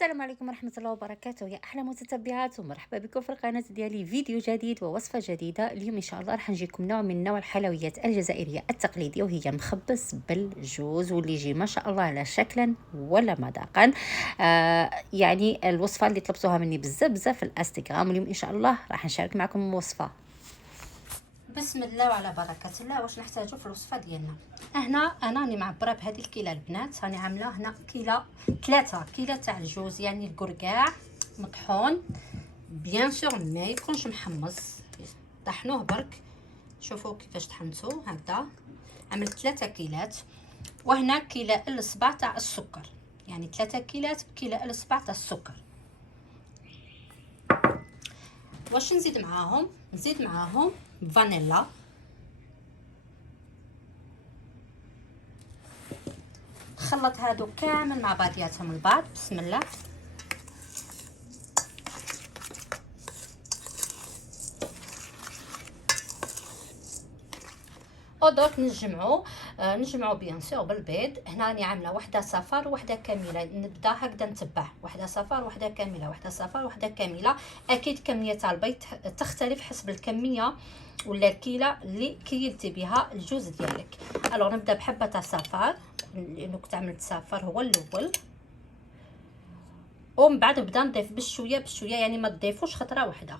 السلام عليكم ورحمة الله وبركاته، يا أحلى متتبعات ومرحبا بكم في القناة ديالي. فيديو جديد ووصفة جديدة. اليوم إن شاء الله راح نجيكم نوع من نوع الحلويات الجزائرية التقليدية، وهي مخبز بالجوز، واللي يجي ما شاء الله لا شكلا ولا مذاقا. يعني الوصفة اللي طلبتوها مني بزاف بزاف في الانستغرام، واليوم إن شاء الله راح نشارك معكم الوصفة. بسم الله وعلى بركة الله. واش نحتاجو في الوصفه ديالنا؟ هنا انا راني معبره بهذه الكيله البنات، راني عامله هنا كيله 3 كيله تاع الجوز، يعني الكركاع مطحون بيان سور، ما يكونش محمص، طحنوه برك. شوفوا كيفاش طحنته هكذا. عملت 3 كيلات. وهنا كيله الا 7 تاع السكر، يعني 3 كيلات بكيله الا 7 تاع السكر. واش نزيد معاهم؟ نزيد معاهم فانيلا، نخلط هادو كامل مع بعضياتهم البعض. بسم الله. ودرك نجمعو بيان سور بالبيض. هنا راني عامله وحده صفار وحده كامله، نبدا هكذا نتبع وحده صفار وحده كامله، وحده صفار وحده كامله. اكيد كميه تاع البيض تختلف حسب الكميه ولا الكيله اللي كيلتي بها الجوز ديالك. الوغ نبدا بحبه تاع صفار، لانه كنت عملت صفار هو الاول، ومن بعد نبدا نضيف بشويه بشويه، يعني ما تضيفوش خطره واحده.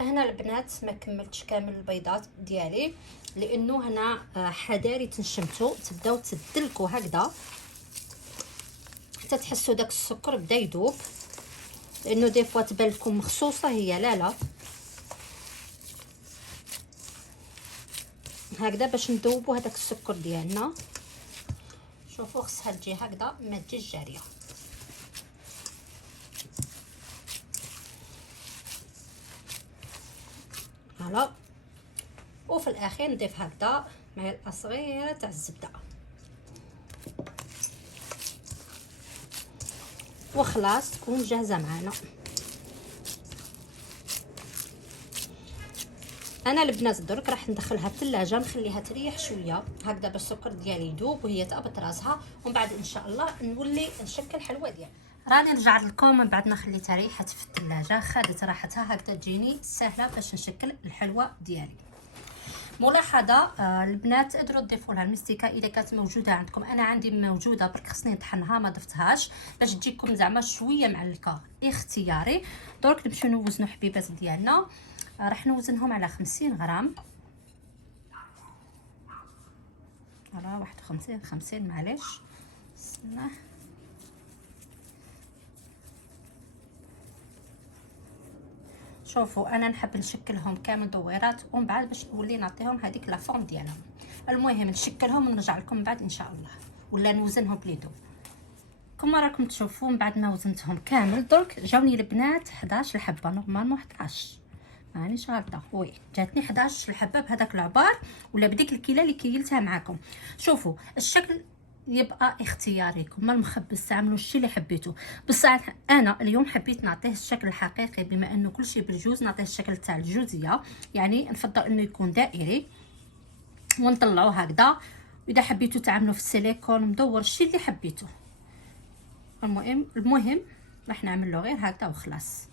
هنا البنات ما كملتش كامل البيضات ديالي، لانه هنا حذاري تنشمتو، تبداو تدلكوا هكذا حتى تحسوا داك السكر بدا يذوب، لانه دي فوا تبان لكم مخصوصه هي لا هكذا باش نذوبوا هذاك السكر ديالنا. شوفوا خصها تجي هكذا ما تجيش جاريه. فوالا. وفي الاخير نضيف هكذا معلقه صغيره تاع الزبده، وخلاص تكون جاهزه معنا. انا البنات درك راح ندخلها الثلاجه، نخليها تريح شويه هكذا باش السكر ديالي يذوب وهي تقبط راسها، ومن بعد ان شاء الله نولي نشكل حلوه ديالي. راني رجعت لكم من بعد ما خليتها ريحت في الثلاجه، خدت راحتها هكذا تجيني سهله باش نشكل الحلوه ديالي. ملاحظه البنات ادروا تضيفوا لها المستكه اذا كانت موجوده عندكم. انا عندي موجوده برك خصني نطحنها ما ضفتهاش باش تجيكم زعما شويه معلكه، اختياري. درك نمشيو نوزنوا حبيبات ديالنا. راح نوزنهم على 50 غرام. راه 51 50 معليش. بسم الله. شوفوا انا نحب نشكلهم كامل دويرات، ومن بعد باش نولي نعطيهم هذيك لا فورم ديالهم. المهم نشكلهم ونرجع لكم من بعد ان شاء الله، ولا نوزنهم بليدو كما راكم تشوفوا. من بعد ما وزنتهم كامل درك جاوني البنات 11 الحبه، نورمالمون 11 مانيش غلطه، وي جاتني 11 الحبه بهذاك العبار ولا بديك الكيله اللي كيلتها معاكم. شوفوا الشكل يبقى اختياريكم، ما المخبز تعملوا الشيء اللي حبيتوه. بصح انا اليوم حبيت نعطيه الشكل الحقيقي، بما انه كل شيء بالجوز نعطيه الشكل تاع الجوزيه، يعني نفضل انه يكون دائري ونطلعوه هكذا. واذا حبيتوا تعملوا في السيليكون مدور الشيء اللي حبيتوه. المهم راح نعمل له غير هكذا وخلاص.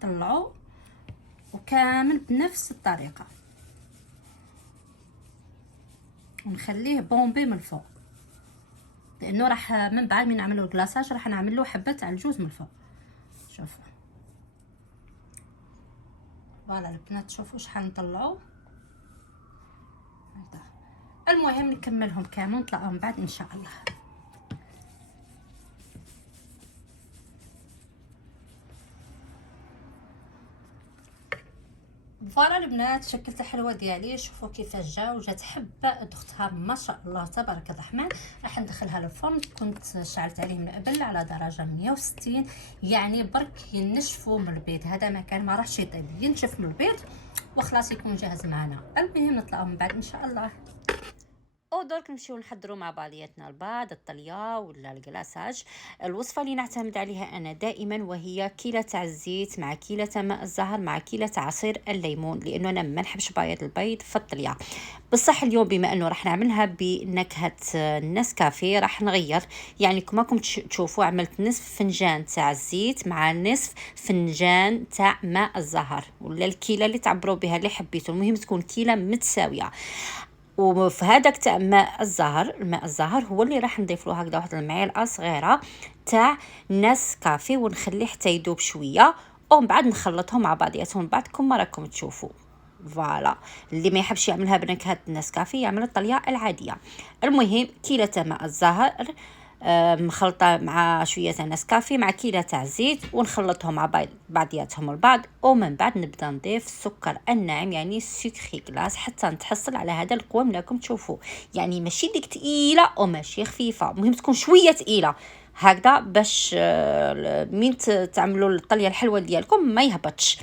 طلعوا وكامل بنفس الطريقه، ونخليه بومبي من الفوق، لانه راح من بعد من نعملوا الكلاصاج راح نعمل له حبه تاع الجوز من الفوق. شوفوا فوالا البنات، شوفوا شحال نطلعوا هكذا. المهم نكملهم كامل ونطلعهم بعد ان شاء الله. فوالا البنات شكلت الحلوه ديالي، شوفوا كيفاش جات حبه اختها ما شاء الله تبارك الرحمن. راح ندخلها للفرن، كنت شعلت عليه من قبل على درجه 160، يعني برك ينشفوا من البيض. هذا مكان ما راحش يطيب، ينشف من البيض وخلاص يكون جاهز معنا. المهم نطلعوا من بعد ان شاء الله. ودرك نمشيو نحضروا مع بعضياتنا البيض الطليه ولا الكلاصاج. الوصفه اللي نعتمد عليها انا دائما وهي كيلة تاع الزيت مع كيلة تاع ماء الزهر مع كيلة تاع عصير الليمون، لانه انا ما نحبش بايض البيض في الطليه. بصح اليوم بما انه راح نعملها بنكهه النسكافيه راح نغير، يعني كما راكم تشوفوا عملت نصف فنجان تاع الزيت مع نصف فنجان تاع ماء الزهر، ولا الكيله اللي تعبروا بها اللي حبيتوا، المهم تكون كيله متساويه. وفي هذاك تاع ماء الزهر، الماء الزهر هو اللي راح نضيف له هكذا واحد المعلقه صغيره تاع نسكافيه ونخليه حتى يذوب شويه، ومن بعد نخلطهم مع بعضياتهم بعد كما راكم تشوفوا. فوالا، اللي ما يحبش يعملها بنكهه النسكافيه يعمل الطريقه العاديه. المهم كيلة ماء الزهر مخلطه مع شويه تاع نسكافيه مع كيلة تاع زيت، ونخلطهم مع بعضياتهم البعض، ومن بعد نبدا نضيف السكر الناعم يعني سكري كلاس حتى نتحصل على هذا القوام راكم تشوفوا، يعني ماشي ديك ثقيله وماشي خفيفه، المهم تكون شويه ثقيله هكذا باش مين تعملوا الطليه الحلوه ديالكم ما يهبطش.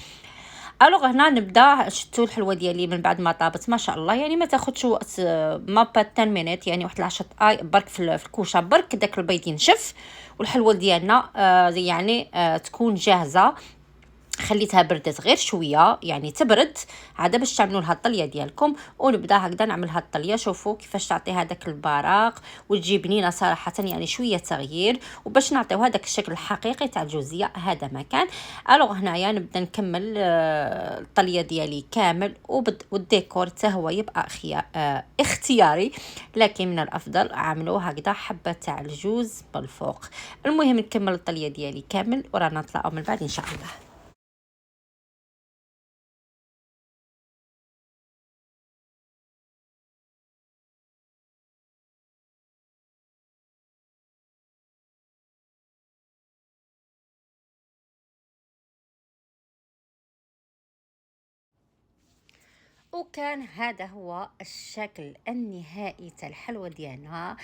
الوغ هنا نبدا. شتو الحلوه ديالي من بعد ما طابت ما شاء الله، يعني ما تاخذش وقت، ما با 10 مينيت، يعني واحد 10 دقائق برك في الكوشه، برك داك البيض ينشف والحلوه ديالنا يعني تكون جاهزه. خليتها بردت غير شويه يعني تبرد عاد باش تعملوا لها الطليه ديالكم، ونبدا هكذا نعملها الطليه. شوفوا كيفاش تعطي هذاك البراق وتجي بنينه صراحه، يعني شويه تغيير وباش نعطيو هذاك الشكل الحقيقي تاع الجوزيه هذا ما كان. الوغ هنايا نبدا نكمل الطليه ديالي كامل، والديكور حتى هو يبقى اختياري، لكن من الافضل عملوه هكذا حبه تاع الجوز بالفوق. المهم نكمل الطليه ديالي كامل ورانا نطلعوا من بعد ان شاء الله. وكان هذا هو الشكل النهائي تاع الحلوى ديالنا،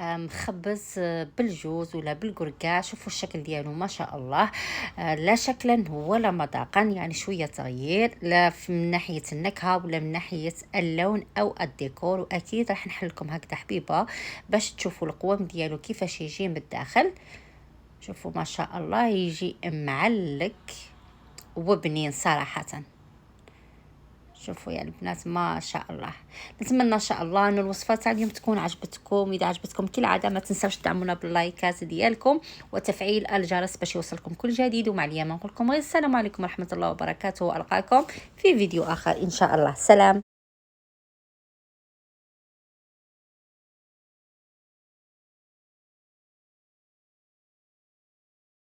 مخبز بالجوز ولا بالقرقاع. شوفوا الشكل ديالو ما شاء الله، لا شكلا ولا مذاقا، يعني شويه تغيير لا من ناحيه النكهه ولا من ناحيه اللون او الديكور. واكيد راح نحل لكم هكذا حبيبه باش تشوفوا القوام ديالو كيفاش يجي من الداخل. شوفوا ما شاء الله يجي معلك وبنين صراحه. شوفوا يا البنات ما شاء الله. نتمنى ان شاء الله ان الوصفه تاع اليوم تكون عجبتكم. اذا عجبتكم كالعاده ما تنساوش تدعمونا باللايكات ديالكم وتفعيل الجرس باش يوصلكم كل جديد. ومع اليوم نقول لكم غير السلام عليكم ورحمه الله وبركاته، والقاكم في فيديو اخر ان شاء الله. سلام.